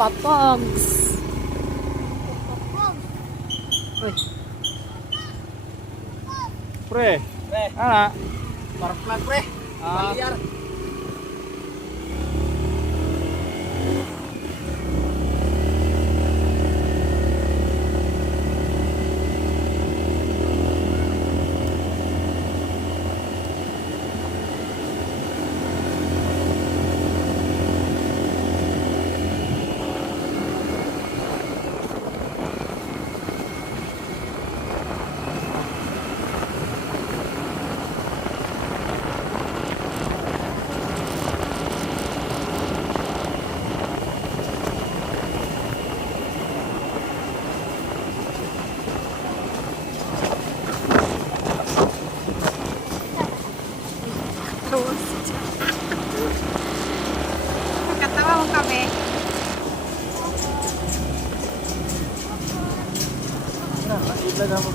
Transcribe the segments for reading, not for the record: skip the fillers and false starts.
papogs. Uy. Pre, Pre, anak. parang plan pre. Ah. Baliar. Katawa mo kami.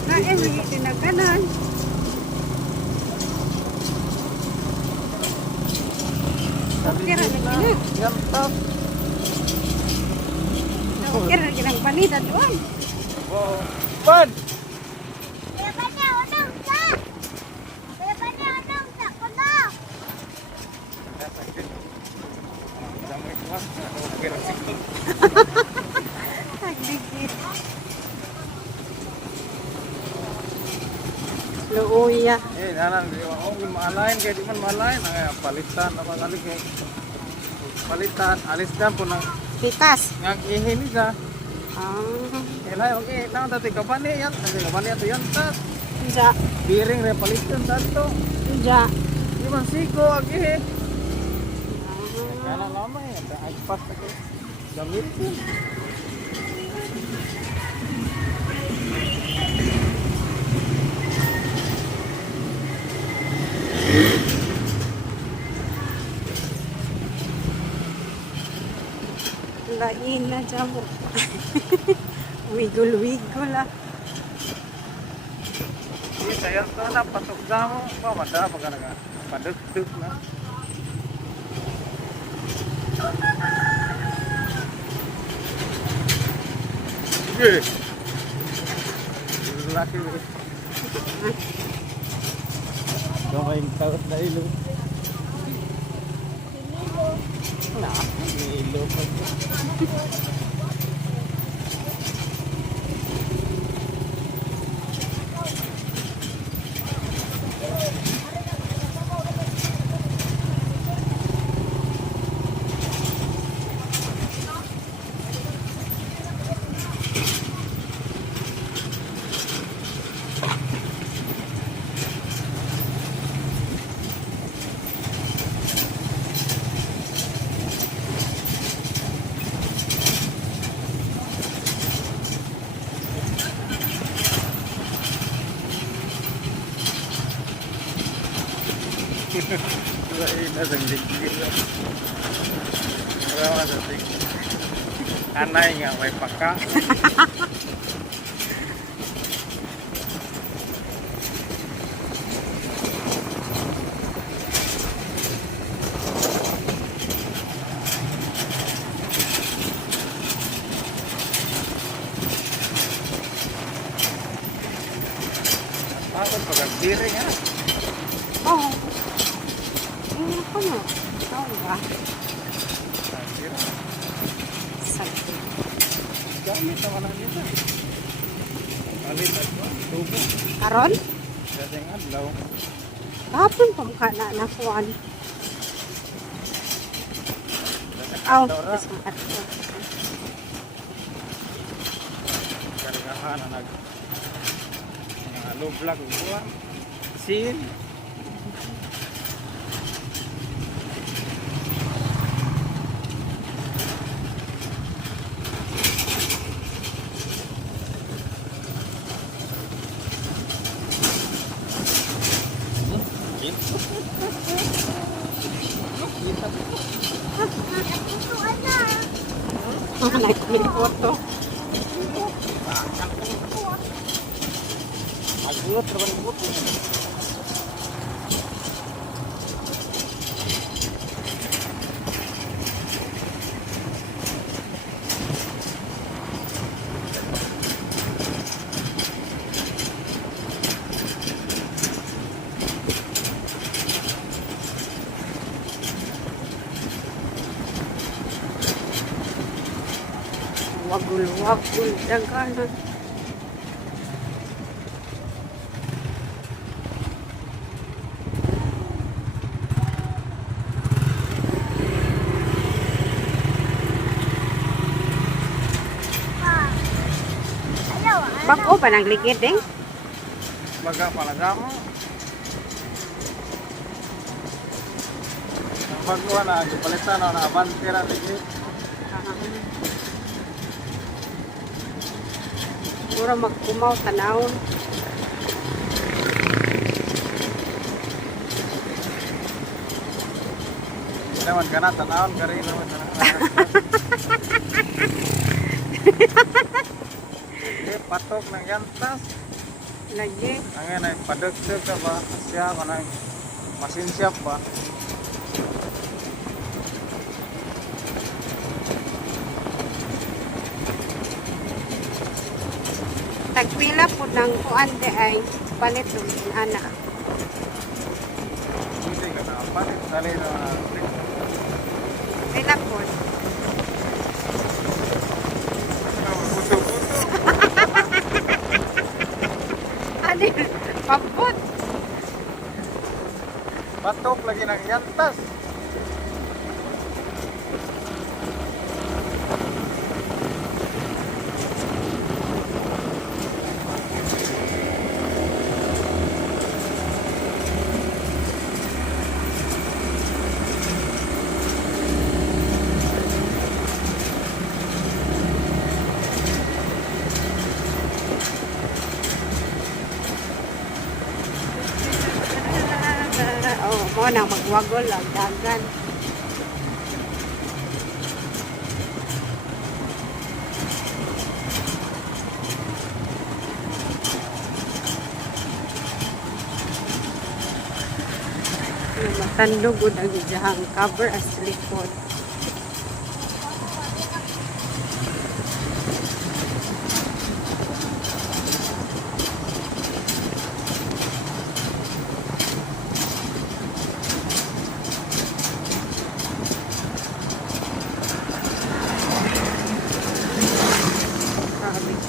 Na hindi tinaganan. Kira na gina. Gantak. Kira na ginang panida doon. Wow. Pan! Tagligid. Luuya. Eh, nanan oh, malain kay di man malain palitan apa kali kay palitan alis dan po ng Pitas. ngag ihin isa. Ah. Elay okay, nang dati kapan yan? Dati kapan yan yan ta. Ja. Piring re palitan tanto. Ja. Di man siko agi. Kala lama ya, ada agpat lagi. Gamit ko. Lain na jamo. Wigol-wigol ah. Di saya to na patok damo pa mada pa kana paduk na. Ye. Laki. Gawin taot na ilo. Na, ilo pa. Ini sendiri. Berapa sendiri? Anai nggak mau pakai. Apa pakai piring ya? Oh. Ini apa no? Tahu ba? Sakit. Gamit naman lang nito. Palit at tubo. Karon? Dating adlaw. Kapon pa mukha na nakuan. Aw, mas maatro. Kargahan na nag mga low block buwa. Sin. Nagpilipoto. Agak terus butuh. Wagul-wagul. Daganan. Bako pa ng ligid eh. Baga pala mo. Ang bago na, palitan na abantira lagi. Puro magkumaw tanawon. Naman ka na, tanawon ka rin naman. Patok ng yantas. Lagi. Ang yan ay padagdag ka ba? Siya ka na masinsya pa. Tagpila po ng kuan de ay palit ng anak. Hindi ka na palit. Dali na Pila po. puto-puto. Ano? Pabot. Patok lagi ng yantas. Oh, mo na magwagol ang dagan. Matandog gud ang ijahang cover as likod.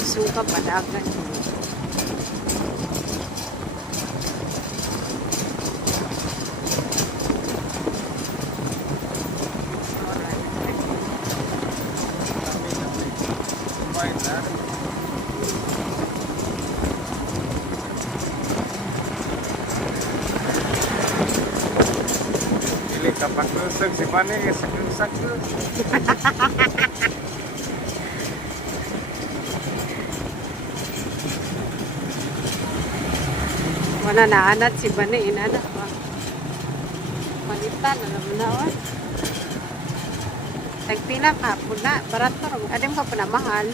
Suka padagan. Ili kapak lusuk si Pani sakit-sakit. Wala na anat si Bani inanak pa. Palitan alam mo na on. Tagpila ka puna barato adem ka pa na mahal.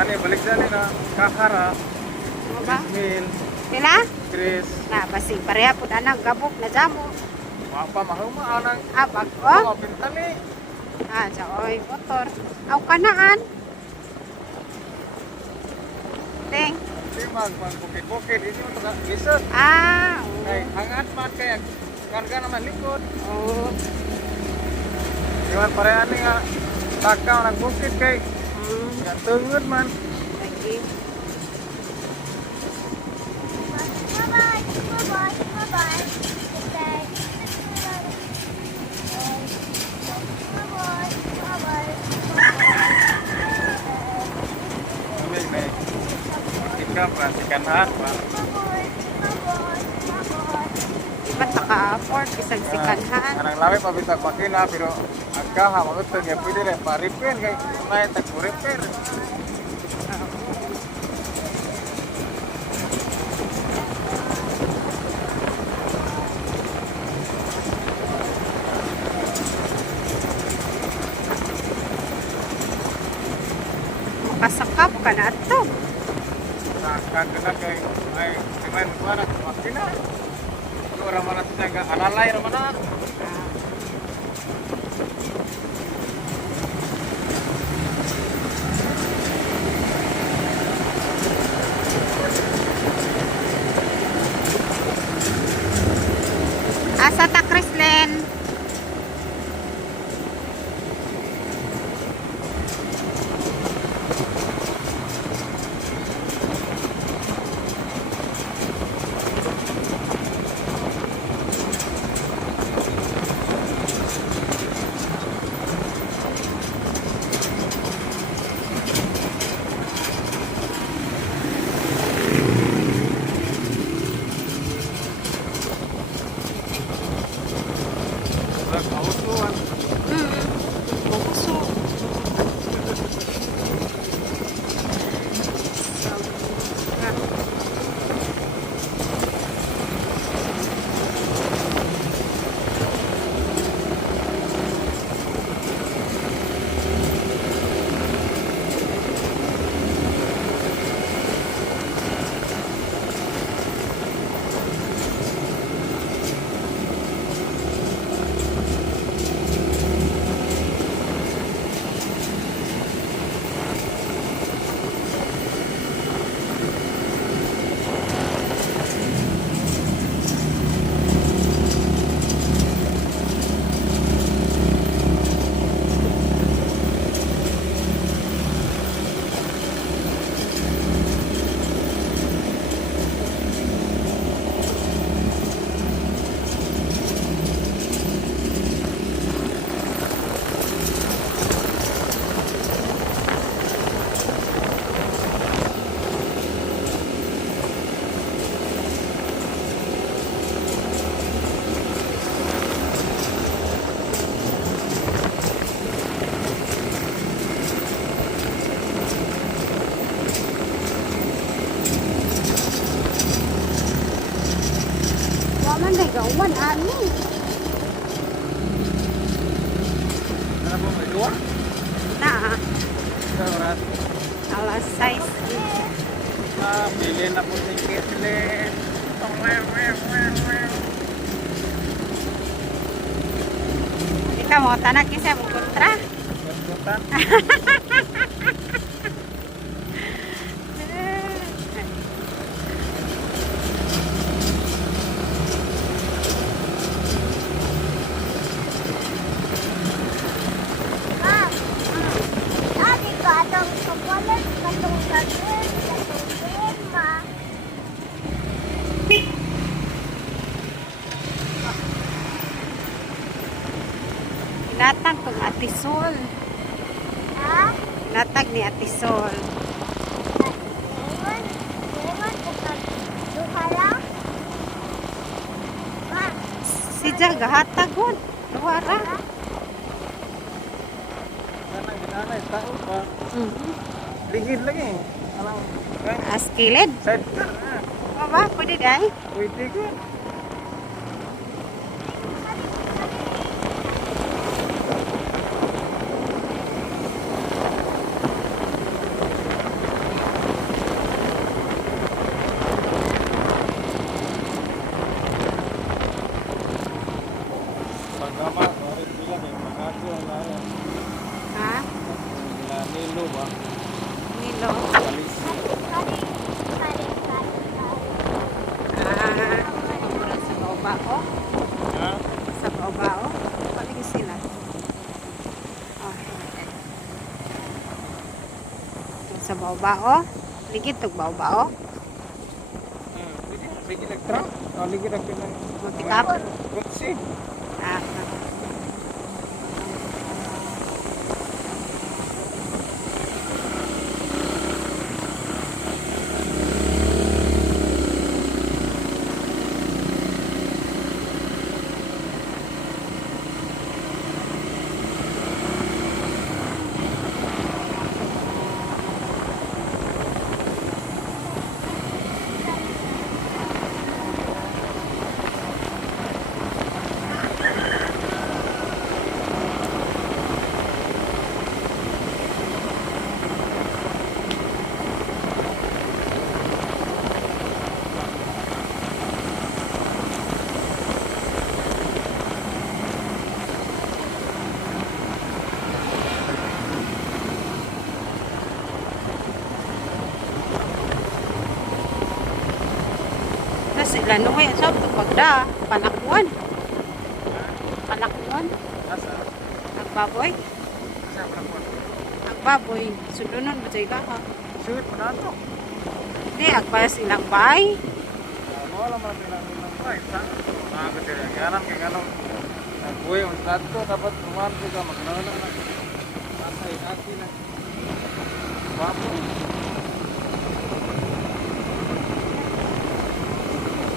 Ini balik dali na kakara. Mo ba? Mil, Pila? Chris. Na basi pareha pud anang gabok na jamo. Apa mahuma anang Abag oh. pintali. Ah, jaoy motor. Aw kanaan. Deng. Di bukit-bukit ini untuk gisot. Ah, Kay hangat man kay karga naman likod. oh. Iwan parehan ni nga takaw ng bukit kay tungod man. Lagi. Ini may kita perhatikan apa. Ba't naka-afford isang sikanhan? Anang lawi pa bisa pakina pero agka ha magutog ya pwede rin pa repair kay may tag repair. Makasakap ka na ito. Kagana kay ay kemarin kuara makina. Orang mana tu jaga alalai ramana. Uban ani. Ano po, may dua? Na, Sa oras. alas 6. Bili na po ticket ulit. Ikaw mo, tanak isa mo kontra. Berkutan. Natag kong atisol. Natag ni atisol. Si Jaga hatagon. Luwara. Sana ginanay, tao pa. Ligid lagi. Alam, Askilid. side car. Baba, pwede day. Pwede ko. Pagkama, orin sila may makasyo na yan. Ha? Sila Nilo ba? Nilo. Kalisi. Sa baobao. Ha? Sa baobao. Paling sila. Oh. Sa baobao. Ligid tog baobao. Lagi nag-truck. Lagi nag-pinang. Mag-pick-up. Kutsi. Ah. Sila nuwi sa pagda panakuan. Panakuan. Asa? Agbaboy. Asa ba po? Agbaboy. Sudunon ba sila ha? Sulit mo na ito. Hindi, agba silang bay. Wala man nilang price. Nakakot sila. Ganan kaya gano'n. Nagbuhay ang tato. Dapat kumanto ka. Magkanoon na. Masay ati na. Wapo.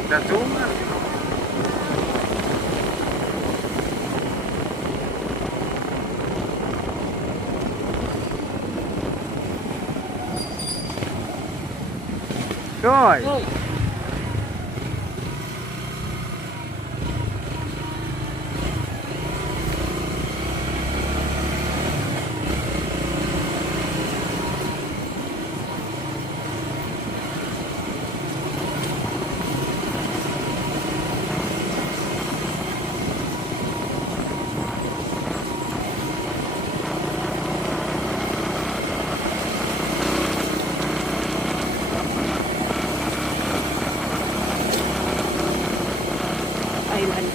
Datungan. Rồi. Island.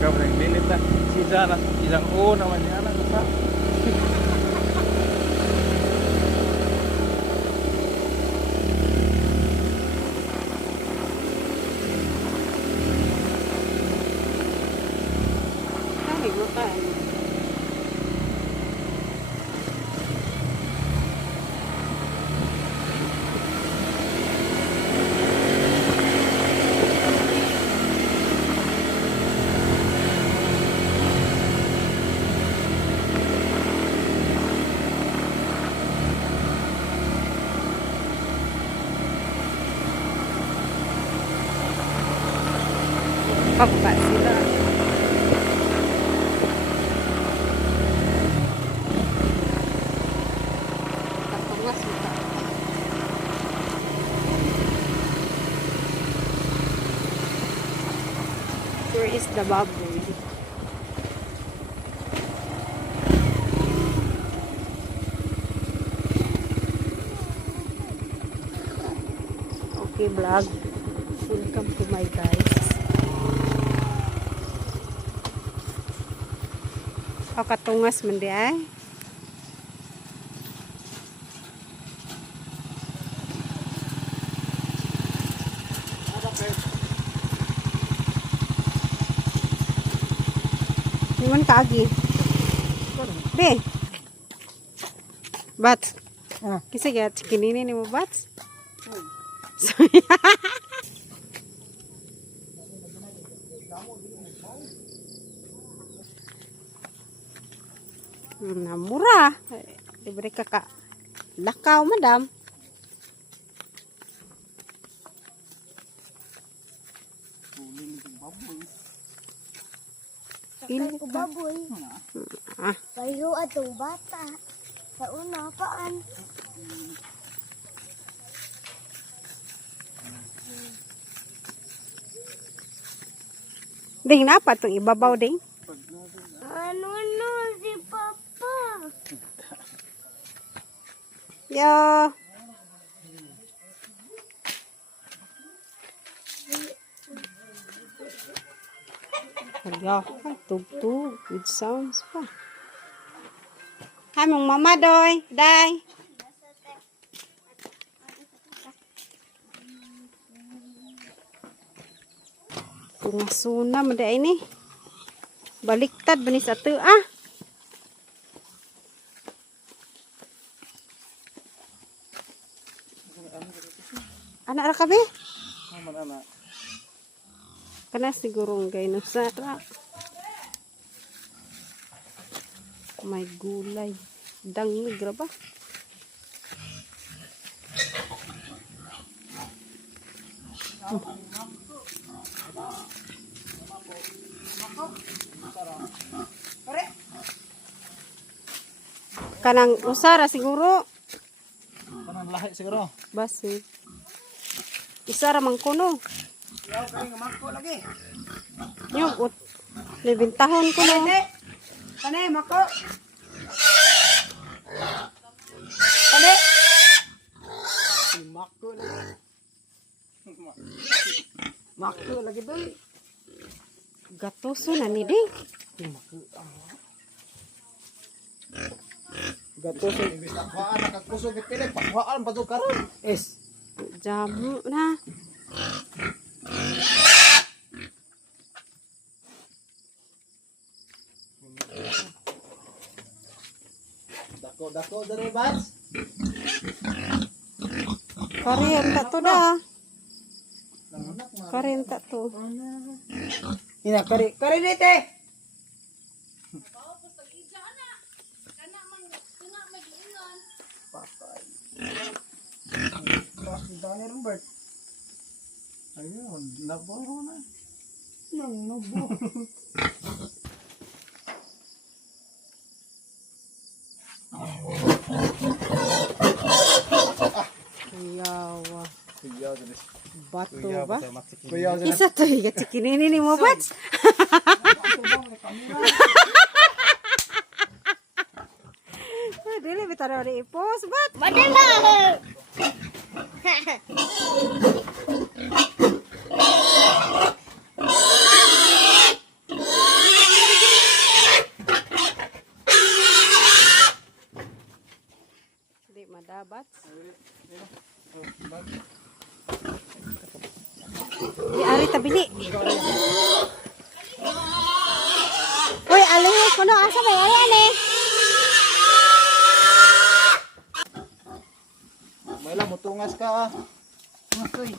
Kamu yang lilit lah. Sisa lah. Isang O namanya anak apa? Pababa sila. Katungas sila. Where is the baboy? Okay, vlog. Welcome to my guys. O katungas man di ay. Iman kaagi. Be. Bat. Kisa kaya chikinini ni mo bat? Murah. Diberi kakak lakaw, madam. Sakay ko baboy. Ah, Payo atong bata. Sa una paan. ding na pa itong ibabaw ding. Ano no si Papa? Yo. Hello, tugtog with sounds pa. Hi mong mama doy, day. Tungasuna mo day ini. Baliktad banis atu ah. Anak ra kabe? Anak. Kana sigurong gay no sara. May gulay. Dangig ra ba? Kanang usara siguro. Kanang lahi siguro. Basi. Isara man kuno. Yaw kay ngamako lagi. Yung libintahon ko no. Kane mako. Kane. Mako lagi. Mako lagi doy. Gatoso na ni ding. Gato sa imbis na kuhaan nakakusog ipili pagkuhaan pa to karon. Es. Jamu na. Dako dari bas. Karenta to da. Karenta to. Ina kari dite. Dani Robert. Ayun, naboro na. Nang nabo. Kuyawa. Kuyaw jenis. Bato ba? Kuyaw jenis. Isa to higa chikinini ni mo bats. Dili bitaro ri ipos bat. Madala. Di madabat. Di ari tabili. Hoy, alin kuno asa may ari ani? May lang mutungas ka. Masoy.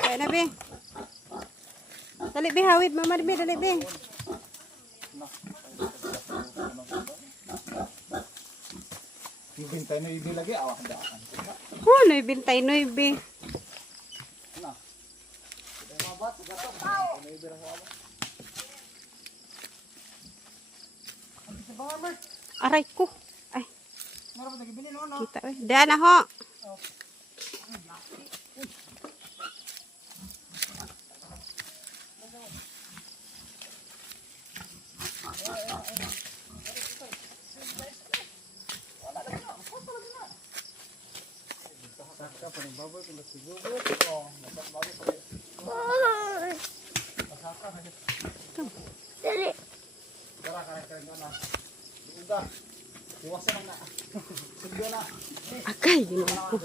Kaya na be. Dali be hawid mama be dali be. Yung bintay na ibig lagi, awak daan. Oh, 99. Ano? Kaya mabat, gato. Ano ibig lang ako? Ano sa bawang, Mark? Aray ko. Ay, Meron ba nagibili no? kita eh. Diyan na ho. Saka pa ng baboy kung siguro. Oh, baboy pa rin. Masaka na. Dali. Tara, kare-kare na. Uga. Iwasan na. Sugdo na. Agay, ginawa ko.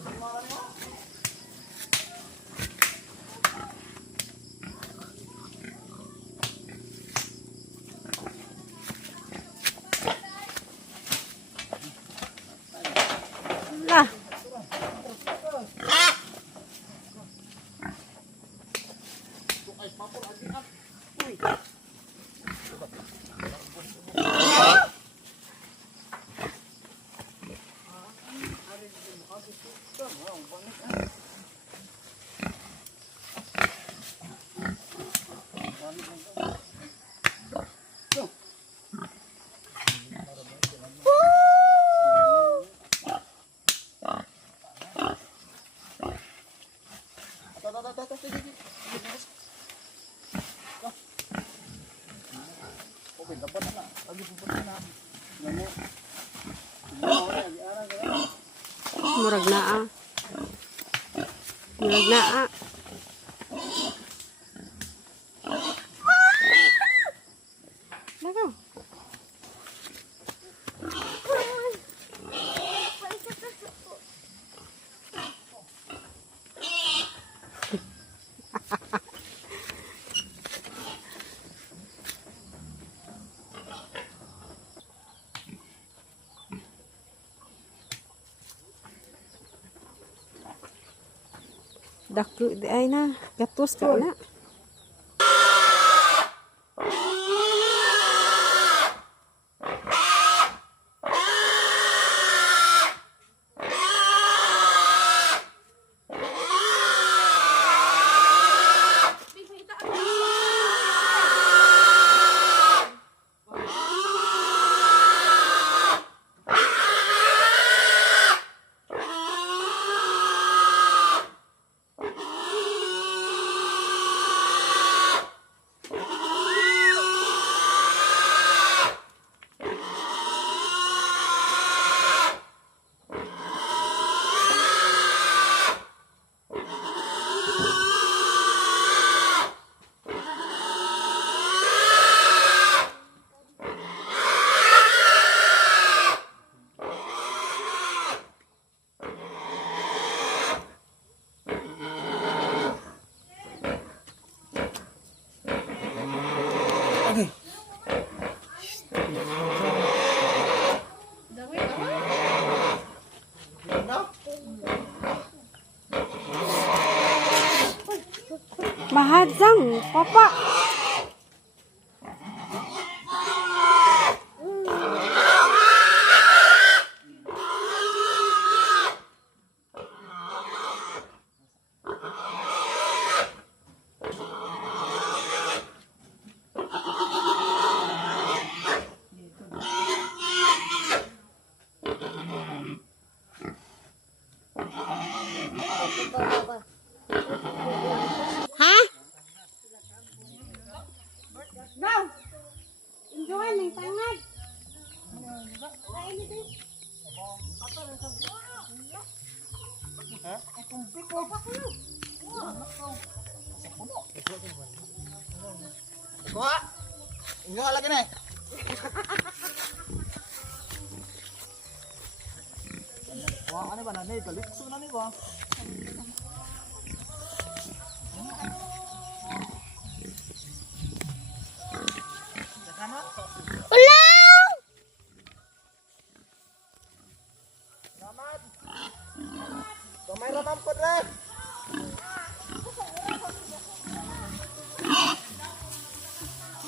Lah. Okay, dapat na. Lagi pupunta na. Namo. Murag na ah. Murag na ah. Lagaw. Daku, ay na, gatos ka na. Mahadzang, papa. Ha? Now, enjoy ng tangad. Kuha. Inyo lagi na. Wah, ano ba na ni? Kalikso na ni ba? Ulang! Selamat. Gamay ra man pod re.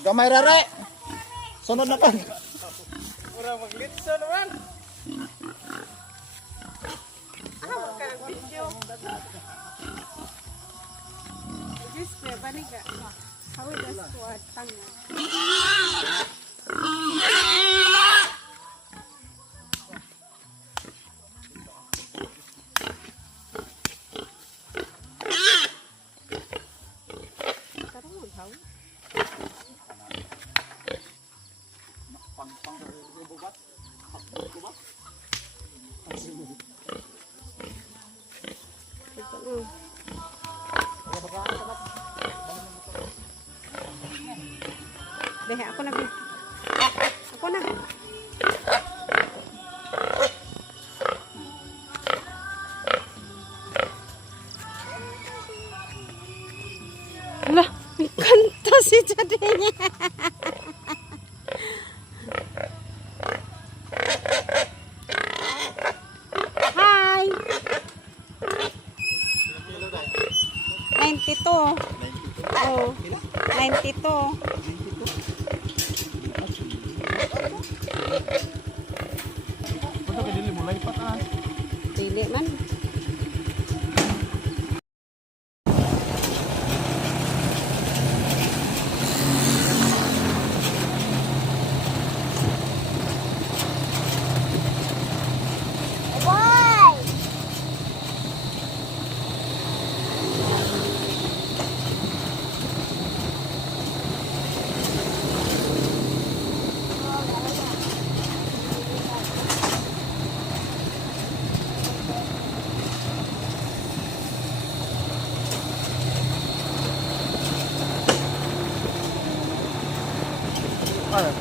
Gamay ra re. Sunod na pa. Ora maglitso naman. Video. Guys, kaya balik ka. Hawid na squad. Tanga. Deh, ako na, Bi. Ako na. Alah, may kanta si Jadenya. Hi! 92. Oh, 92. Ito ka dili mulai pat Dili man. Boy!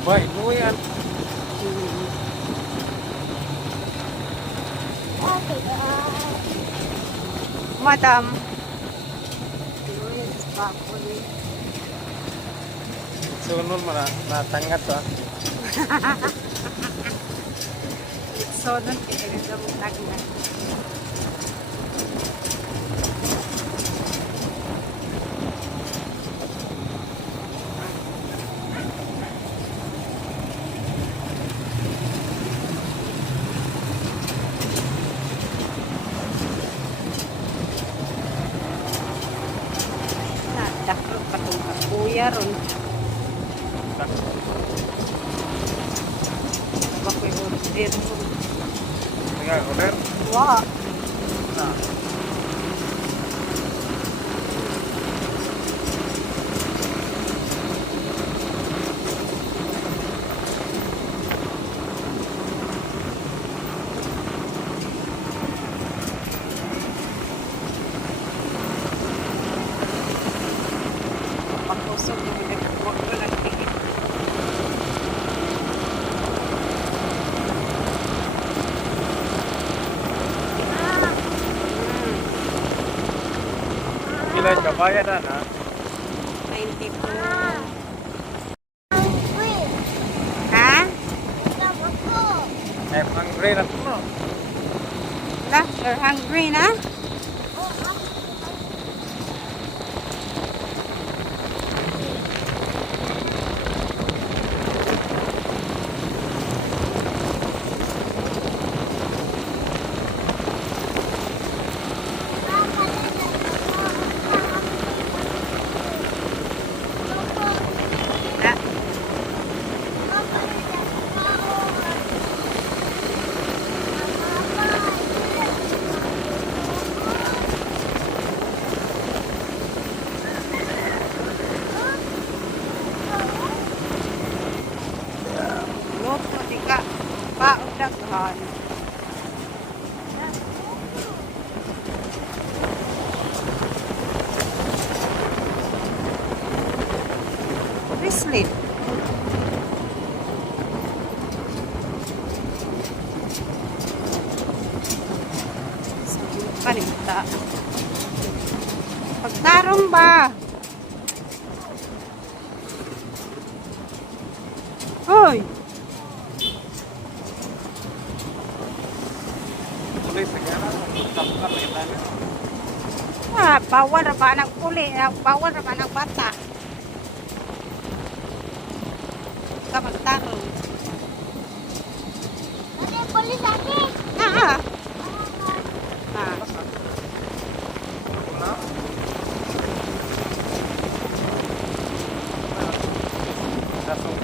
baik lu yan. Okay, Madam. Luis, bakuli. Sunod mo natangat to. So, nun, kaya mo tagna. Daklo pa itong kakuya ron. Bakoy order mo. Tinggal order. Wah. Nah. Pagkusog mo nagkuwag ko lang tigit. Kailan ka bayaran ha? 92. hungry. Ha? Ikaw ako. I'm hungry na to. Lah, you're hungry na? Oh, ako. Ha? Luto, di ka. Paudaghan. Bracelet. Panita. Pagtarong ba? Hoy! Tuloy sa gana. Tapos na tali. Ah, bawal na ba ng puli? Bawal na ba ng bata? Ka magtarong. Ano yung polis ate? Ah, Ah. Nah. Langsung.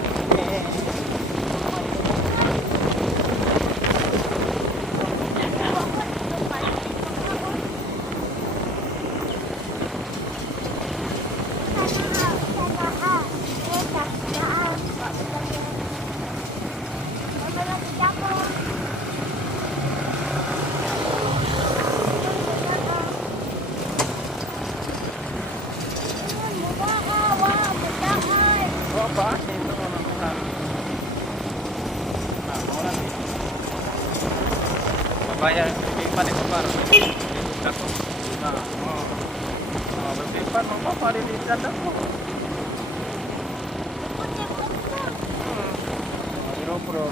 Oh, apa? Itu orang Tuhan. Nah, orang nih. Bayar pipa di kepar. Jatuh. Nah, oh. Oh, berpipa mau apa di jatuh? Bro.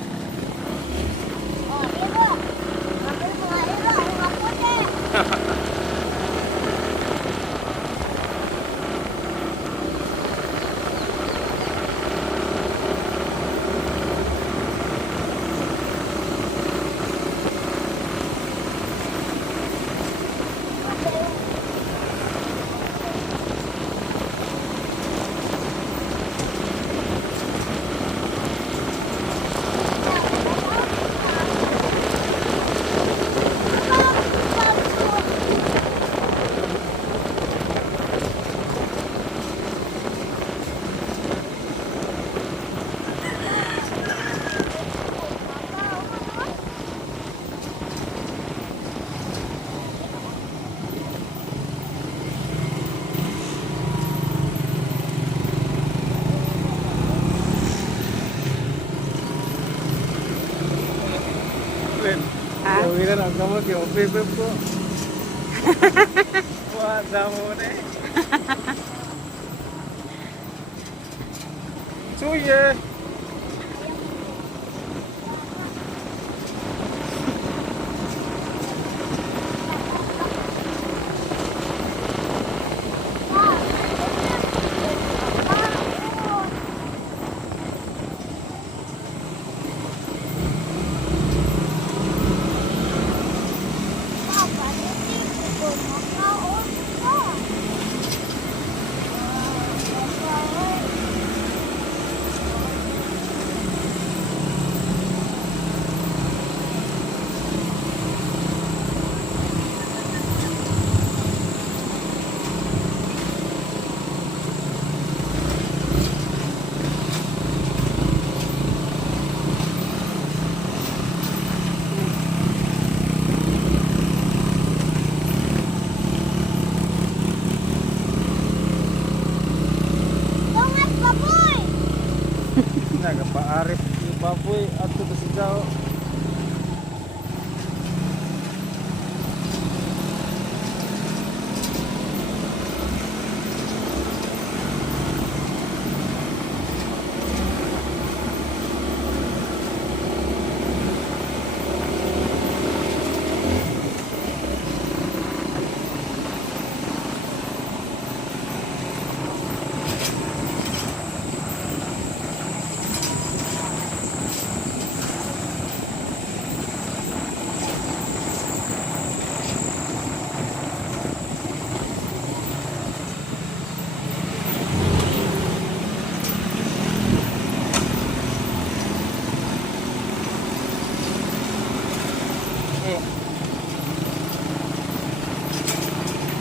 Ah. Kemudian kamu di OPP kok. Wah, kamu nih. Cuye. Naga Pak Arif di Baboy atau Besijau.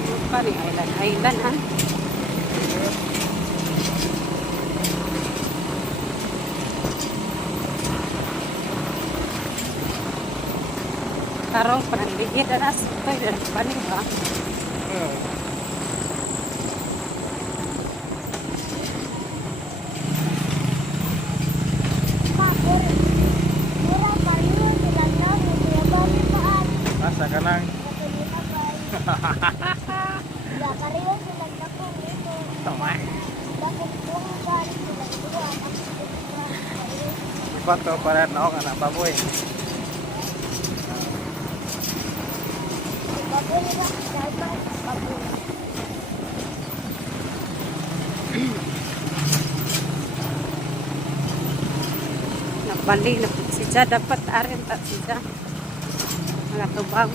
Lupa nih Island ah. Karong penandigit dan asoy dan paning ba. Masa kanang. Tomai. Foto para naong anak Baboy. Nabalik na sija dapat arin ta sija. Mga tubaw.